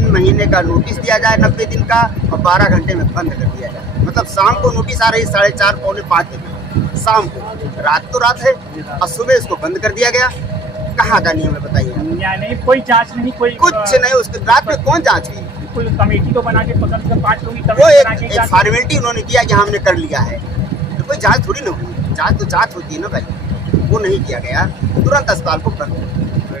3 महीने का नोटिस दिया जाए 90 दिन का, और 12 घंटे में बंद कर दिया जाए। मतलब शाम को नोटिस आ रही 4:30 पौने 5 बजे शाम को, रात तो रात है, और सुबह इसको बंद कर दिया गया। कहाँ का नियम है बताइए? नहीं, कोई जांच नहीं, कोई कुछ नहीं। उसके रात में कौन जांच हुई? कोई कमेटी तो बना के कम से कम 5 लोग की वो कमेटी बना के एक फॉर्मेलिटी उन्होंने किया कि हमने कर लिया है, तो कोई जांच थोड़ी ना हुई। जांच तो जांच होती है ना भाई, वो नहीं किया गया, तुरंत अस्पताल को बंद।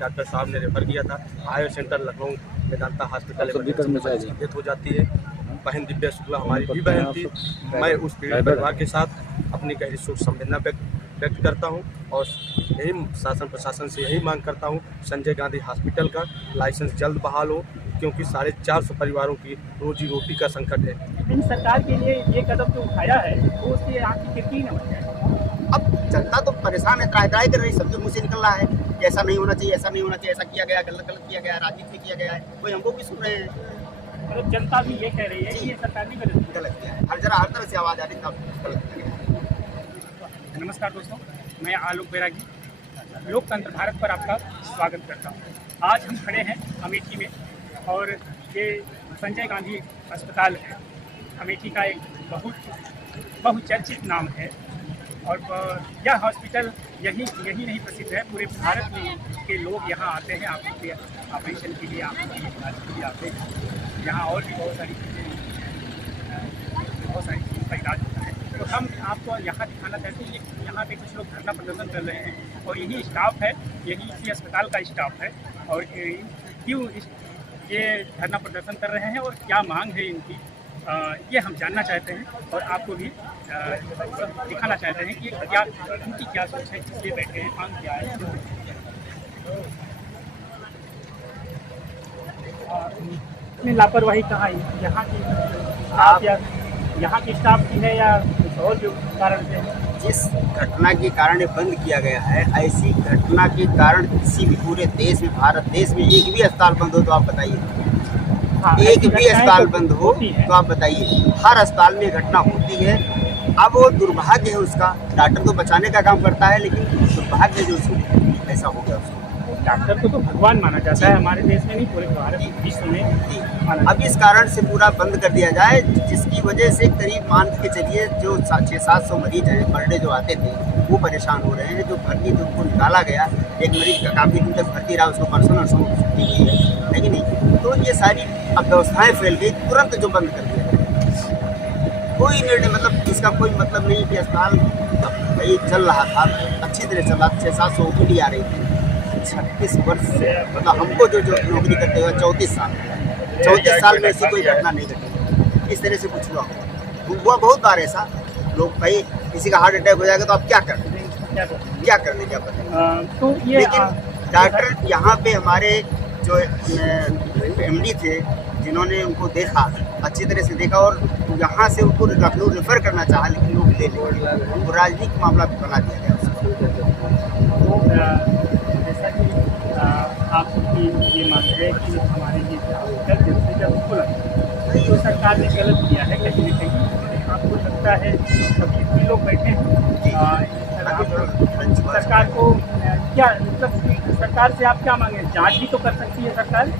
डॉक्टर साहब ने रेफर किया था आयो सेंटर लखनऊ मेदांता हॉस्पिटल में डेथ हो जाती है। बहन दिव्या शुक्ला हमारी भी बहन थी। मैं उस पीड़ित परिवार के साथ अपनी गहरी शोक संवेदना व्यक्त करता हूं, और यही शासन प्रशासन से यही मांग करता हूं संजय गांधी हॉस्पिटल का लाइसेंस जल्द बहाल हो, क्योंकि 450 परिवारों की रोजी रोटी का संकट है। लेकिन सरकार के लिए ये कदम जो उठाया है वो उससे आपकी कितनी न बन जाए। अब जनता तो परेशान है, त्राही कर रही, सबके मुँह से निकल रहा है कि ऐसा नहीं होना चाहिए, ऐसा नहीं होना चाहिए, ऐसा किया गया, गलत किया गया, राजनीति किया गया है। कोई हमको भी सुन रहे हैं, मतलब जनता भी ये कह रही है कि ये सरकार ने गलत किया है। हर तरह से आवाज़ आ रही है, गलत किया गया। नमस्कार दोस्तों, मैं आलोक बैरागी लोकतंत्र भारत पर आपका स्वागत करता हूं। आज हम खड़े हैं अमेठी में, और ये संजय गांधी अस्पताल है। अमेठी का एक बहुचर्चित नाम है, और यह हॉस्पिटल यही नहीं प्रसिद्ध है, पूरे भारत में के लोग यहाँ आते हैं ऑपरेशन के लिए, इलाज के लिए आते हैं। यहाँ और भी बहुत सारी चीज़ें का इलाज होता है। तो हम आपको यहाँ दिखाना चाहते हैं, यहाँ पे कुछ लोग धरना प्रदर्शन कर रहे हैं, और यही स्टाफ है, यही इसी अस्पताल का स्टाफ है। और क्यों ये धरना प्रदर्शन कर रहे हैं और क्या मांग है इनकी, ये हम जानना चाहते हैं, और आपको भी दिखाना चाहते हैं कि क्या इनकी क्या सोच है, इसलिए बैठे हैं, मांग क्या है। इतनी लापरवाही कहाँ है यहाँ की स्टाफ, या यहाँ की स्टाफ की है, या और जो कारण से है? जिस घटना के कारण ये बंद किया गया है, ऐसी घटना के कारण किसी भी पूरे देश में, भारत देश में एक भी अस्पताल बंद हो तो आप बताइए। हाँ, एक भी अस्पताल बंद हो तो आप बताइए। हर अस्पताल में घटना होती है। अब वो दुर्भाग्य है उसका, डॉक्टर तो बचाने का काम करता है, लेकिन दुर्भाग्य जो उसको ऐसा हो गया उसको। डॉक्टर को तो भगवान माना जाता है हमारे देश में, नहीं पूरे भारत विश्व में। अब इस कारण से पूरा बंद कर दिया जाए, जिसकी वजह से करीब मान के चलिए जो 600-700 मरीज हैं पर डे जो आते थे, वो परेशान हो रहे हैं। जो भर्ती थे उनको निकाला गया, एक मरीज का काफ़ी दिन तक भर्ती रहा, उसको परसों छुट्टी हुई है कि नहीं। तो ये सारी अव्यवस्थाएँ फैल गई, तुरंत जो बंद कर दिया। कोई निर्णय, मतलब इसका कोई मतलब नहीं कि अस्पताल भाई चल रहा था, अच्छी तरह चल रहा था, 600-700 OPD आ रही थी। 36 वर्ष से, मतलब हमको जो नौकरी करते हुए 34 साल में ऐसी कोई घटना नहीं घटी। इस तरह से कुछ हुआ बहुत बार ऐसा। लोग भाई किसी का हार्ट अटैक हो जाएगा तो आप क्या कर लेंगे, क्या पता। तो ये लेकिन डॉक्टर यहाँ पे हमारे जो MD थे, जिन्होंने उनको देखा, अच्छी तरह से देखा, और यहाँ से उनको लखनऊ रेफर करना चाहा, लेकिन लोग ले लेंगे, उनको राजनीतिक मामला बना दिया गया उसको। जैसा कि आपकी ये मांग है कि हमारे ये हॉस्पिटल जल्द से जल्द खुला, तो सरकार ने गलत किया है कहीं न कहीं। आपको लगता है अभी भी लोग बैठे हैं, सरकार को क्या, मतलब सरकार से आप क्या मांगे? जांच भी तो कर सकती है सरकार,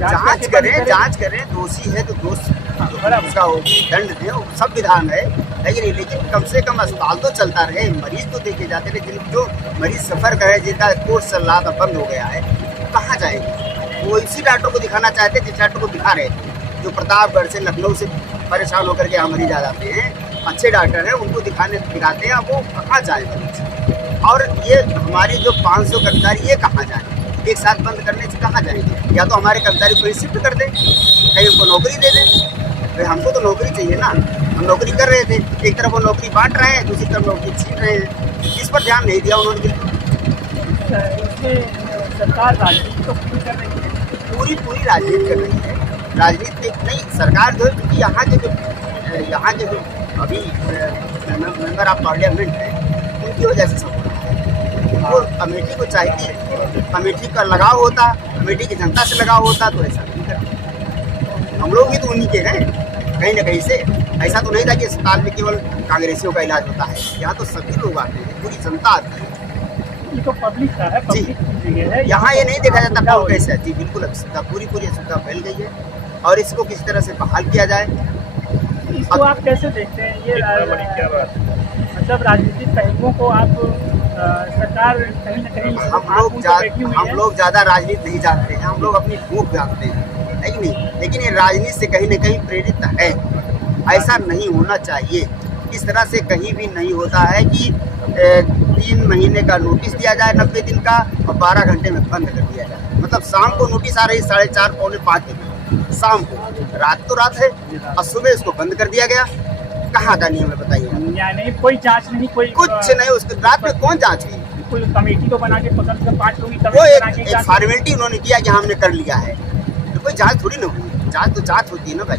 जांच करें, दोषी है तो दोष उसका दंड दे, संविधान है कि नहीं। लेकिन कम से कम अस्पताल तो चलता रहे, मरीज तो देखे जाते रहे। जो मरीज सफ़र करे, जिनका कोर्स चल रहा था, बंद हो गया है, कहाँ जाएंगे? वो इसी डॉक्टर को दिखाना चाहते जिस डॉक्टर को दिखा रहे थे, जो प्रतापगढ़ से लखनऊ से परेशान होकर के यहाँ मरीज आ जाते हैं। अच्छे डॉक्टर हैं, उनको दिखाते हैं, वो कहाँ जाए मरीज? और ये हमारी जो 500 कर्मचारी, ये कहाँ जाए? एक साथ बंद करने से कहाँ जाएंगे? या तो हमारे कर्मचारी को शिफ्ट कर दें, कहीं उनको नौकरी दे दें। भाई हमको तो नौकरी चाहिए ना, हम नौकरी कर रहे थे, एक तरफ वो नौकरी बांट रहे हैं, दूसरी तरफ नौकरी छीन रहे हैं। इस पर ध्यान नहीं दिया उन्होंने बिल्कुल। सरकार राजनीति तो पूरी कर रही है, पूरी राजनीति कर रही है। राजनीति नहीं, सरकार जो है, क्योंकि यहाँ के जो अभी मेंबर ऑफ पार्लियामेंट है, उनकी वजह से सब हो रहा है। वो अमेठी को चाहती है, अमेठी का लगाव होता, अमेठी की जनता से लगाव होता तो ऐसा नहीं करते। हम लोग भी तो उन्हीं के हैं कहीं ना कहीं से। ऐसा तो नहीं था कि अस्पताल में केवल कांग्रेसियों का इलाज होता है, यहाँ तो सभी लोग आते हैं, पूरी जनता आती है। ये तो तो पब्लिक का है, जी। पब्लिक की जगह है। यहाँ ये नहीं देखा जाता सुविधा कौन होगी। कैसा है। जी बिल्कुल, अब सुविधा पूरी सुविधा फैल गई है और इसको किसी तरह से बहाल किया जाए। इसको आप कैसे देखते हैं? ये मतलब राजनीतिक पहलुओं को आप सरकार कहीं न कहीं हम लोग ज़्यादा राजनीति नहीं जानते हैं, हम लोग अपनी भूख जानते हैं, है कि नहीं? लेकिन ये राजनीति से कहीं न कहीं प्रेरित है। ऐसा नहीं होना चाहिए। इस तरह से कहीं भी नहीं होता है कि 3 महीने का नोटिस दिया जाए 90 दिन का और 12 घंटे में बंद कर दिया जाए। मतलब शाम को नोटिस आ रही 4:30 पौने 5 बजे शाम को, रात तो रात है और सुबह इसको बंद कर दिया गया। कहाँ का नियम है बताइए? न्याय नहीं, कोई जांच नहीं, कोई कुछ नहीं। उसके रात में कौन जांच की? कोई कमेटी तो बना के कम से कम 5 लोगों की वो कमेटी बना के एक फॉर्मेलिटी उन्होंने किया कि हमने कर लिया है। तो कोई जांच थोड़ी ना हुई। जांच तो जांच होती है ना भाई,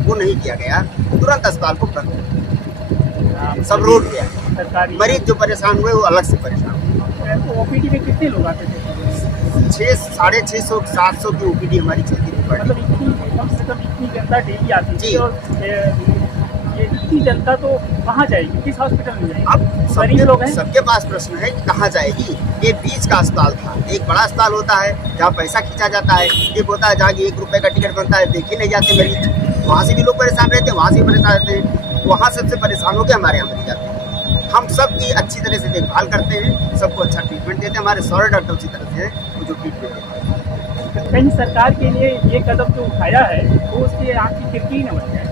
वो नहीं किया गया। तुरंत अस्पताल को बंद, सब रोड गया। सरकारी मरीज जो परेशान हुए वो अलग से परेशान हुए। तो ओपीडी में कितने लोग आते थे? 600-650 700 की ओपीडी हमारी चलती थी पर मतलब डे। इतनी कम से कम इतनी जनता डेली आती जी। थी और ये इतनी जनता तो कहाँ जाएगी? किस हॉस्पिटल में जाएगी? अब गरीब लोग हैं। सबके पास प्रश्न है कि कहाँ जाएगी। ये बीच का अस्पताल था। एक बड़ा अस्पताल होता है जहाँ पैसा खींचा जाता है, एक होता है जहाँ 1 रुपये का टिकट बनता है, देखे नहीं जाते मरीज। वहाँ से भी लोग परेशान रहते हैं, वहाँ से भी परेशान रहते हैं। वहाँ सबसे परेशान होकर हमारे यहाँ मरीज जाते हैं। हम सबकी अच्छी तरह से देखभाल करते हैं, सबको अच्छा ट्रीटमेंट देते हैं। हमारे सारे डॉक्टर उसी तरह से हैं वो जो ट्रीटमेंट देते हैं। कहीं सरकार के लिए ये कदम जो उठाया है तो उससे आपकी खिड़की न बन जाए।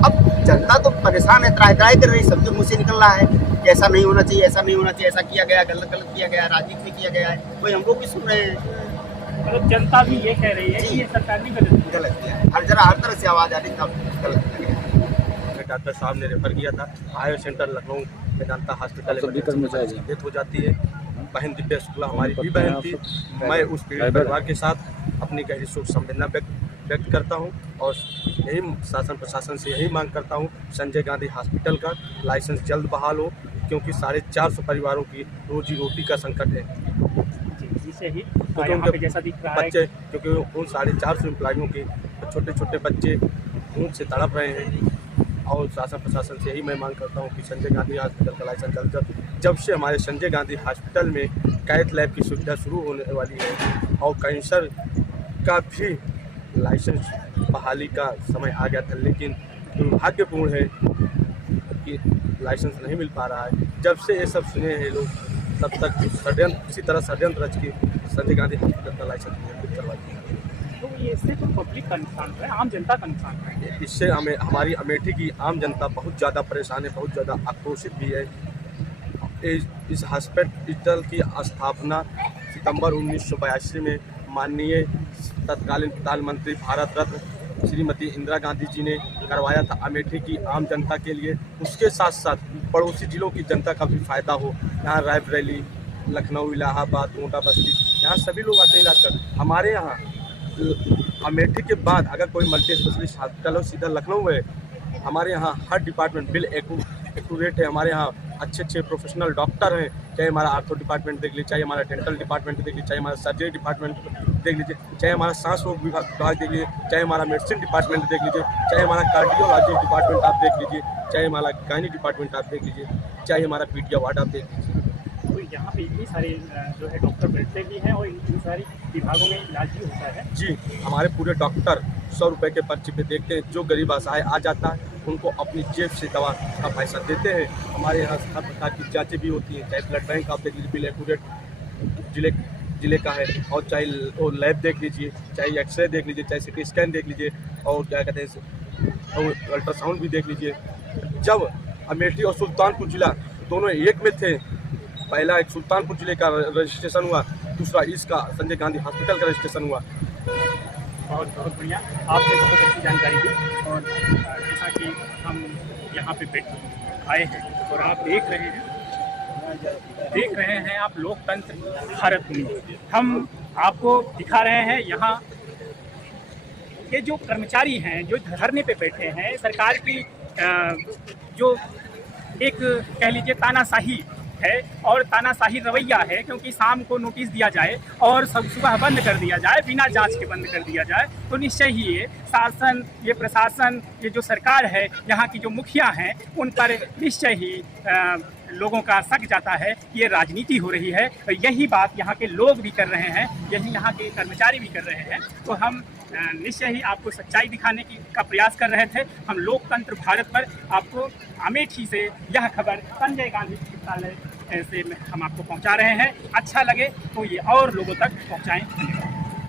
अब जनता तो परेशान है, त्राही कर रही, सबके मुँह से निकल रहा है कि ऐसा नहीं होना चाहिए, ऐसा नहीं होना चाहिए, ऐसा किया गया, गलत किया गया, राजनीति में किया गया है। कोई हम लोग भी सुन रहे हैं। मतलब जनता भी ये कह रही है कि ये सरकार ने गलत किया है। हर तरह से आवाज़ आ रही तब गलत किया गया है। डॉक्टर साहब ने रेफर किया था आयो सेंटर लखनऊ मेदांता हॉस्पिटल में डेथ हो जाती है। बहन दिव्या शुक्ला हमारी भी बहन थी। मैं उस पीड़ित परिवार के साथ अपनी गहरी शोक संवेदना व्यक्त करता हूं और यही शासन प्रशासन से यही मांग करता हूं संजय गांधी हॉस्पिटल का लाइसेंस जल्द बहाल हो, क्योंकि 450 परिवारों की रोजी रोटी का संकट है। जिसे ही क्योंकि यहाँ पे जैसा दिख रहा है बच्चे, क्योंकि उन 450 एम्प्लॉयों के छोटे छोटे बच्चे ऊँट से तड़प रहे हैं और शासन प्रशासन से यही मैं मांग करता हूं कि संजय गांधी हॉस्पिटल का लाइसेंस जब से हमारे संजय गांधी हॉस्पिटल में कैथ लैब की सुविधा शुरू होने वाली है और कैंसर का भी लाइसेंस बहाली का समय आ गया था, लेकिन दुर्भाग्यपूर्ण है कि लाइसेंस नहीं मिल पा रहा है। जब से ये सब सुने हैं लोग तब तक किसी तरह षड्यंत्र रच के संजय गांधी हॉस्पिटल का लाइसेंस निलंबित करवा दिया। तो ये इससे तो पब्लिक का नुकसान है, आम जनता का नुकसान है। इससे हमारी अमेठी की आम जनता बहुत ज़्यादा परेशान है, बहुत ज़्यादा आक्रोशित भी है। इस हॉस्पिटल की स्थापना सितंबर 1982 में माननीय तत्कालीन प्रधानमंत्री भारत रत्न श्रीमती इंदिरा गांधी जी ने करवाया था अमेठी की आम जनता के लिए। उसके साथ साथ पड़ोसी जिलों की जनता का भी फायदा हो। यहाँ रायबरेली, लखनऊ, इलाहाबाद, कोटा, बस्ती, यहाँ सभी लोग आते हैं इलाज कर। हमारे यहाँ अमेठी के बाद अगर कोई मल्टी स्पेशलिस्ट हॉस्पिटल हो सीधा लखनऊ है। हमारे यहाँ हर डिपार्टमेंट बिल एक्यूरेट है। हमारे यहाँ अच्छे प्रोफेशनल डॉक्टर हैं, चाहे हमारा आर्थो डिपार्टमेंट देख लीजिए, चाहे हमारा डेंटल डिपार्टमेंट देख लीजिए, चाहे हमारा सर्जरी डिपार्टमेंट देख लीजिए, चाहे हमारा सांस रोग विभाग देख लीजिए, चाहे हमारा मेडिसिन डिपार्टमेंट देख लीजिए, चाहे हमारा कार्डियोलॉजी डिपार्टमेंट आप देख लीजिए, चाहे हमारा गायनी डिपार्टमेंट आप देख लीजिए, चाहे हमारा पीडिया वार्ड आप देख लीजिए। तो यहाँ पे इतनी सारे जो है डॉक्टर बैठते भी हैं और इन सारी विभागों में इलाज भी होता है। जी, हमारे पूरे डॉक्टर 100 रुपये के पर्ची पे देखते हैं। जो गरीब असहाय आ जाता है उनको अपनी जेब से दवा का पैसा देते हैं। हमारे यहाँ हर प्रकार की जाँचें भी होती हैं, चाहे ब्लड बैंक आप देख लीजिए, बिल एक्यूरेट जिले का है, और चाहे वो लैब देख लीजिए, चाहे एक्सरे देख लीजिए, चाहे सिटी स्कैन देख लीजिए, और क्या कहते हैं अल्ट्रासाउंड भी देख लीजिए। जब अमेठी और सुल्तानपुर जिला दोनों एक में थे, पहला एक सुल्तानपुर जिले का रजिस्ट्रेशन हुआ, दूसरा इसका संजय गांधी हॉस्पिटल का रजिस्ट्रेशन हुआ। बहुत बढ़िया, आपने बहुत अच्छी जानकारी दी। और जैसा कि हम यहाँ पे आए हैं और आप देख रहे हैं आप लोकतंत्र भारत में। हम आपको दिखा रहे हैं यहाँ के जो कर्मचारी हैं जो धरने पे बैठे हैं, सरकार की जो एक कह लीजिए तानाशाही है और तानाशाही रवैया है, क्योंकि शाम को नोटिस दिया जाए और सब सुबह बंद कर दिया जाए, बिना जांच के बंद कर दिया जाए, तो निश्चय ही ये शासन, ये प्रशासन, ये जो सरकार है, यहाँ की जो मुखिया हैं, उन पर निश्चय ही लोगों का शक जाता है कि ये राजनीति हो रही है। और यही बात यहाँ के लोग भी कर रहे हैं, यही यहाँ के कर्मचारी भी कर रहे हैं। तो हम निश्चय ही आपको सच्चाई दिखाने का प्रयास कर रहे थे। हम लोकतंत्र भारत पर आपको अमेठी से यह खबर संजय गांधी चिकित्सालय से हम आपको पहुंचा रहे हैं। अच्छा लगे तो ये और लोगों तक पहुंचाएं।